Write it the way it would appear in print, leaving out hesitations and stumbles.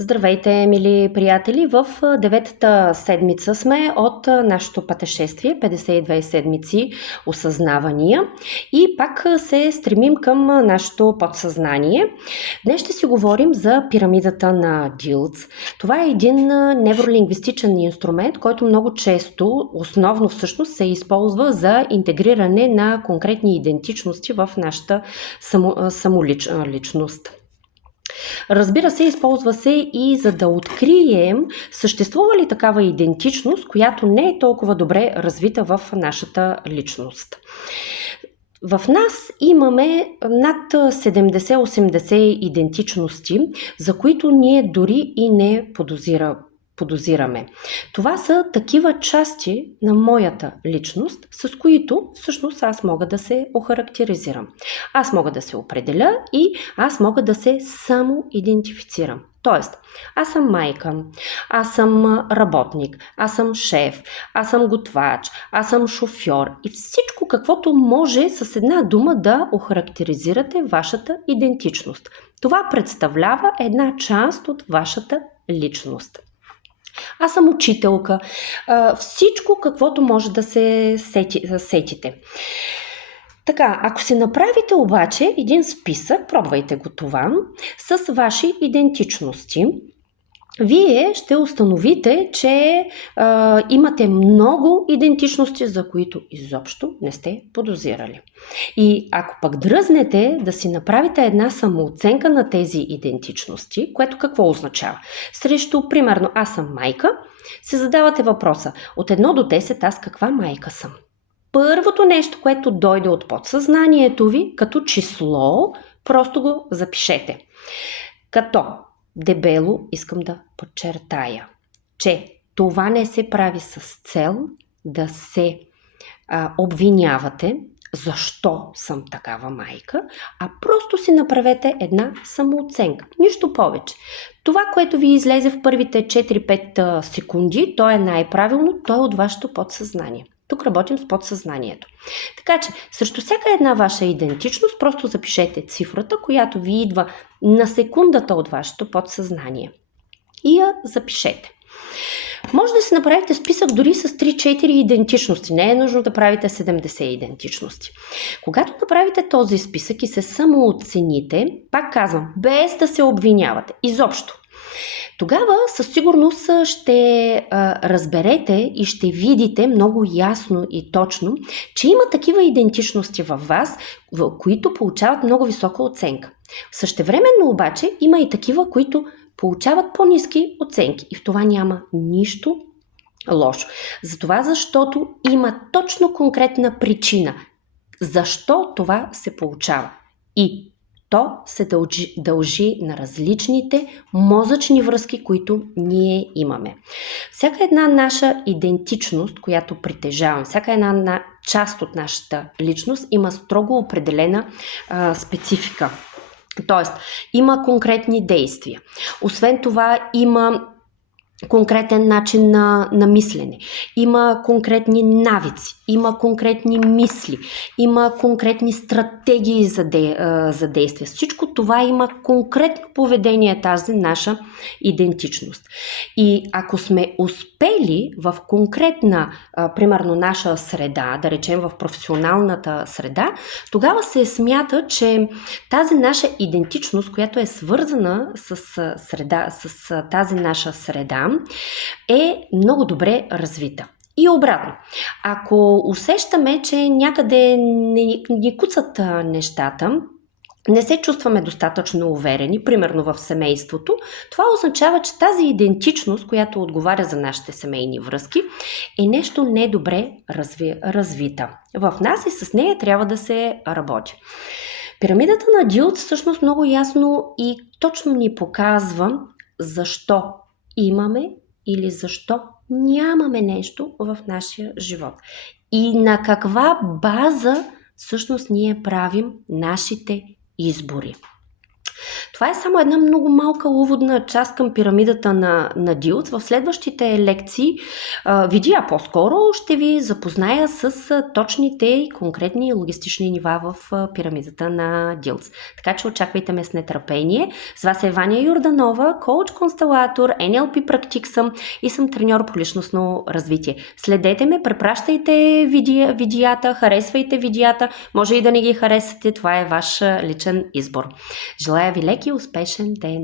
Здравейте, мили приятели! В деветата седмица сме от нашето пътешествие 52 седмици осъзнавания и пак се стремим към нашето подсъзнание. Днес ще си говорим за пирамидата на Дилц. Това е един невролингвистичен инструмент, който много често, основно всъщност, се използва за интегриране на конкретни идентичности в нашата самоличност. Разбира се, използва се и за да открием съществува ли такава идентичност, която не е толкова добре развита в нашата личност. В нас имаме над 70-80 идентичности, за които ние дори и не подозираме. Това са такива части на моята личност, с които всъщност аз мога да се охарактеризирам. Аз мога да се определя и аз мога да се самоидентифицирам. Тоест, аз съм майка, аз съм работник, аз съм шеф, аз съм готвач, аз съм шофьор и всичко каквото може с една дума да охарактеризирате вашата идентичност. Това представлява една част от вашата личност. Аз съм учителка. Всичко, каквото може да се сетите. Така, ако се направите обаче един списък, пробвайте го това, с ваши идентичности, вие ще установите, че имате много идентичности, за които изобщо не сте подозирали. И ако пък дръзнете да си направите една самооценка на тези идентичности, което какво означава? Срещу, примерно, аз съм майка, се задавате въпроса от 1 до 10 аз каква майка съм? Първото нещо, което дойде от подсъзнанието ви, като число, просто го запишете. Като дебело искам да подчертая, че това не се прави с цел да се обвинявате, защо съм такава майка, а просто си направете една самооценка. Нищо повече. Това, което ви излезе в първите 4-5 секунди, то е най-правилно, то е от вашето подсъзнание. Тук работим с подсъзнанието. Така че, срещу всяка една ваша идентичност, просто запишете цифрата, която ви идва на секундата от вашето подсъзнание. И я запишете. Може да си направите списък дори с 3-4 идентичности. Не е нужно да правите 70 идентичности. Когато направите този списък и се самооцените, пак казвам, без да се обвинявате, изобщо, тогава със сигурност ще разберете и ще видите много ясно и точно, че има такива идентичности във вас, които получават много висока оценка. Същевременно обаче има и такива, които получават по-ниски оценки и в това няма нищо лошо. Затова, защото има точно конкретна причина защо това се получава. И то се дължи на различните мозъчни връзки, които ние имаме. Всяка една наша идентичност, която притежавам, всяка една част от нашата личност има строго определена специфика. Тоест, има конкретни действия. Освен това, има конкретен начин на мислене, има конкретни навици, има конкретни мисли, има конкретни стратегии за действие. Всичко това има конкретно поведение, тази наша идентичност. И ако сме успели в конкретна, примерно наша среда, да речем в професионалната среда, тогава се смята, че тази наша идентичност, която е свързана с тази наша среда, е много добре развита. И обратно, ако усещаме, че някъде ни куцат нещата, не се чувстваме достатъчно уверени, примерно в семейството, това означава, че тази идентичност, която отговаря за нашите семейни връзки, е нещо недобре развита. В нас и с нея трябва да се работи. Пирамидата на Дилц всъщност много ясно и точно ни показва защо имаме или защо нямаме нещо в нашия живот. И на каква база всъщност ние правим нашите избори. Това е само една много малка уводна част към пирамидата на Дилц. В следващите лекции, видеа по-скоро, ще ви запозная с точните и конкретни логистични нива в пирамидата на Дилц. Така че очаквайте ме с нетърпение. С вас е Ваня Йорданова, коуч-констелатор, NLP практик съм и съм треньор по личностно развитие. Следете ме, препращайте видеята, харесвайте видеята, може и да не ги харесате, това е ваш личен избор. Желая ви лек и успешен ден!